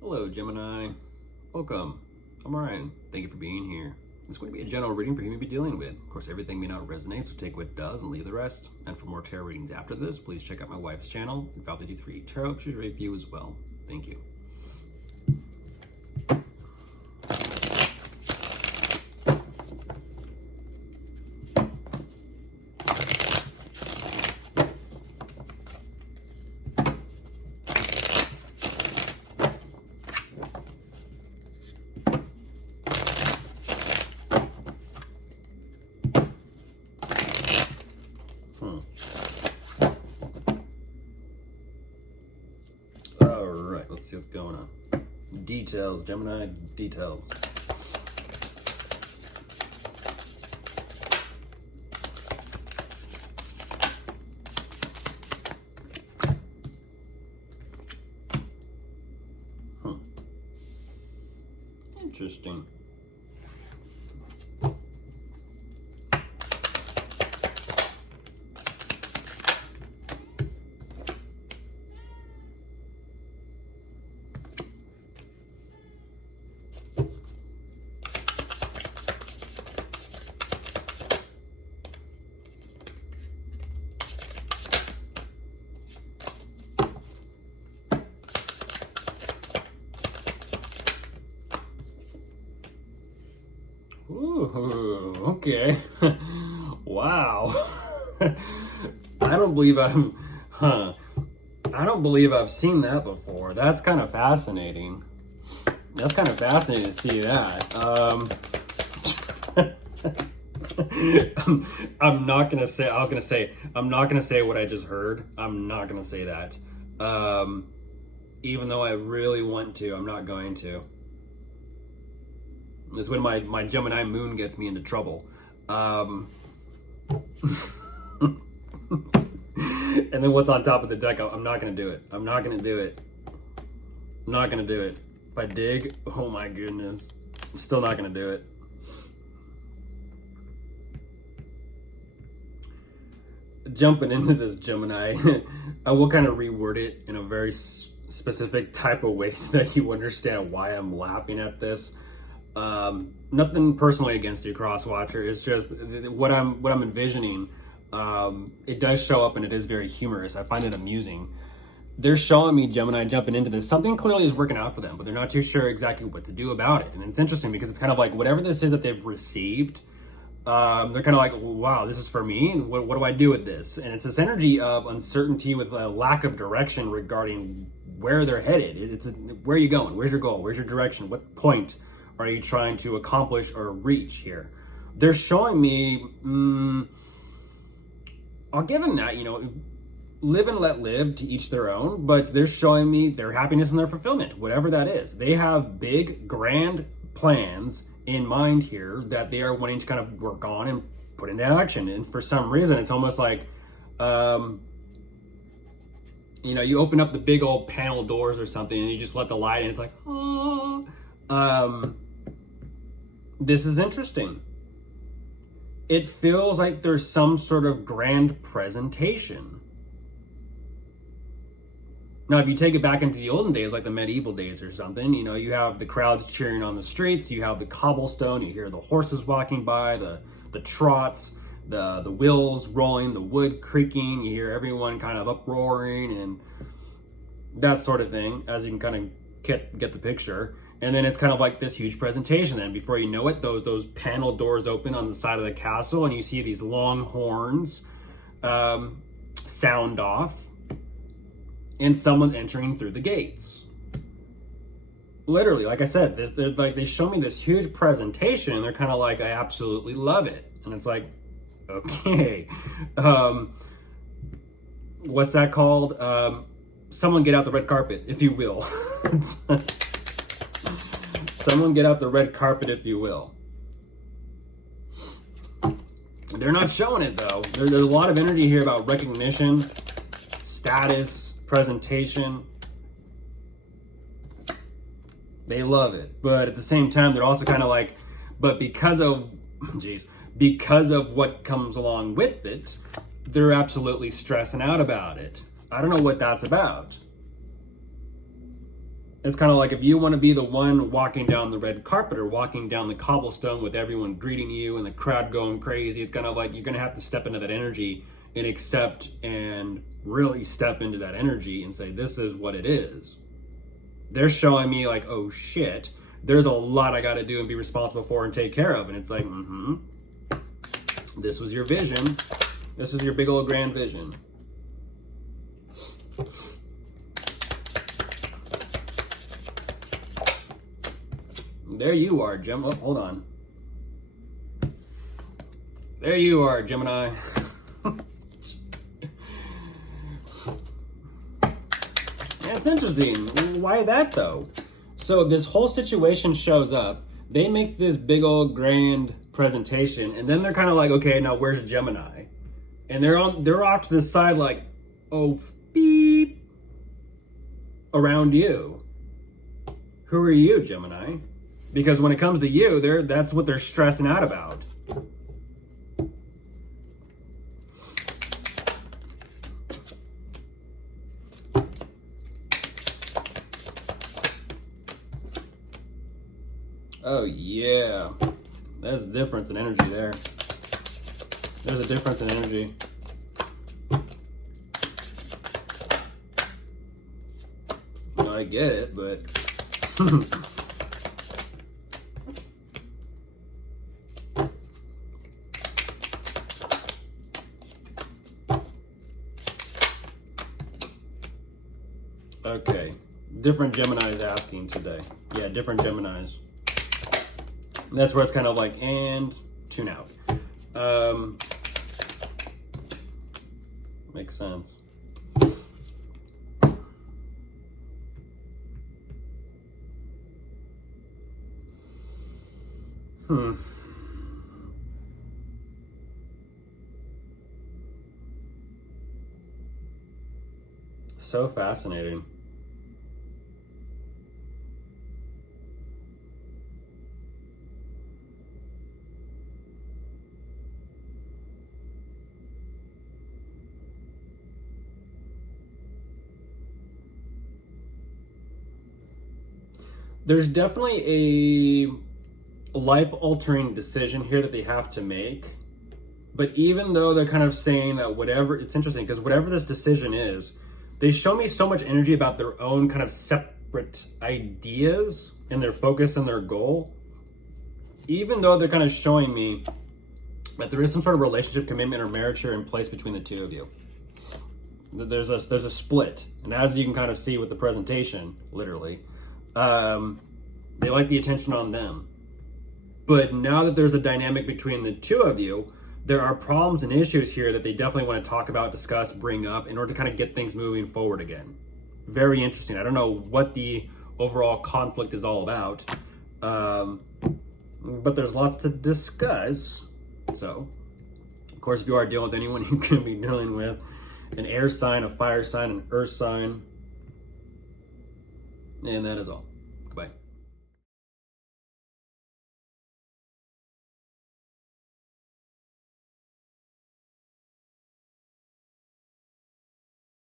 Hello, Gemini. Welcome. I'm Ryan. Thank you for being here. It's going to be a general reading for you to be dealing with. Of course, everything may not resonate, so take what does and leave the rest. And for more tarot readings after this, please check out my wife's channel, Theyre Tarot. She's ready for you as well. Thank you. Alright, let's see what's going on. Details, Gemini, details. Interesting. Ooh, okay. Wow. I don't believe I don't believe I've seen that before. That's kind of fascinating. That's kind of fascinating to see that. I'm not gonna say. I was gonna say. I'm not gonna say what I just heard. I'm not gonna say that. Even though I really want to, I'm not going to. It's when my Gemini moon gets me into trouble. And then what's on top of the deck, I'm not going to do it. I'm not going to do it. I'm not going to do it. If I dig, oh my goodness. I'm still not going to do it. Jumping into this Gemini, I will kind of reword it in a very specific type of way so that you understand why I'm laughing at this. Nothing personally against you, Crosswatcher. It's just what I'm envisioning. It does show up and it is very humorous. I find it amusing. They're showing me Gemini jumping into this. Something clearly is working out for them, but they're not too sure exactly what to do about it. And it's interesting because it's kind of like whatever this is that they've received, they're kind of like, wow, this is for me. What do I do with this? And it's this energy of uncertainty with a lack of direction regarding where they're headed. Where are you going? Where's your goal? Where's your direction? What point are you trying to accomplish or reach here? They're showing me, I'll give them that, live and let live, to each their own, but they're showing me their happiness and their fulfillment, whatever that is. They have big, grand plans in mind here that they are wanting to kind of work on and put into action. And for some reason, it's almost like, you open up the big old panel doors or something and you just let the light in. It's like, oh. This is interesting. It feels like there's some sort of grand presentation. Now, if you take it back into the olden days, like the medieval days or something, you have the crowds cheering on the streets, you have the cobblestone, you hear the horses walking by, the trots, the wheels rolling, the wood creaking, you hear everyone kind of uproaring and that sort of thing, as you can kind of get the picture. And then it's kind of like this huge presentation. Then before you know it, those panel doors open on the side of the castle and you see these long horns sound off and someone's entering through the gates. Literally, like I said, they show me this huge presentation and they're kind of like, I absolutely love it. And it's like, okay. What's that called? Someone get out the red carpet, if you will. Someone get out the red carpet, if you will. They're not showing it, though. There's a lot of energy here about recognition, status, presentation. They love it. But at the same time, they're also kind of like, but because of what comes along with it, they're absolutely stressing out about it. I don't know what that's about. It's kind of like if you want to be the one walking down the red carpet or walking down the cobblestone with everyone greeting you and the crowd going crazy, it's kind of like you're going to have to step into that energy and accept and really step into that energy and say, this is what it is. They're showing me like, oh shit, there's a lot I got to do and be responsible for and take care of. And it's like, this was your vision. This is your big old grand vision. There you are, Gemini. Oh, hold on. There you are, Gemini. It's interesting. Why that though? So this whole situation shows up. They make this big old grand presentation, and then they're kind of like, okay, now where's Gemini? And they're off to the side like, oh, beep, around you. Who are you, Gemini? Because when it comes to you, that's what they're stressing out about. Oh yeah, there's a difference in energy there. There's a difference in energy. No, I get it, but okay, different Geminis asking today. Yeah, different Geminis. And that's where it's kind of like, and tune out. Makes sense. So fascinating. There's definitely a life-altering decision here that they have to make. But even though they're kind of saying that whatever, it's interesting because whatever this decision is, they show me so much energy about their own kind of separate ideas and their focus and their goal. Even though they're kind of showing me that there is some sort of relationship, commitment, or marriage here in place between the two of you. There's a split. And as you can kind of see with the presentation, literally, they like the attention on them. But now that there's a dynamic between the two of you, there are problems and issues here that they definitely want to talk about, discuss, bring up in order to kind of get things moving forward again. Very interesting. I don't know what the overall conflict is all about, but there's lots to discuss. So, of course, if you are dealing with anyone, you can be dealing with an air sign, a fire sign, an earth sign. And that is all. Goodbye.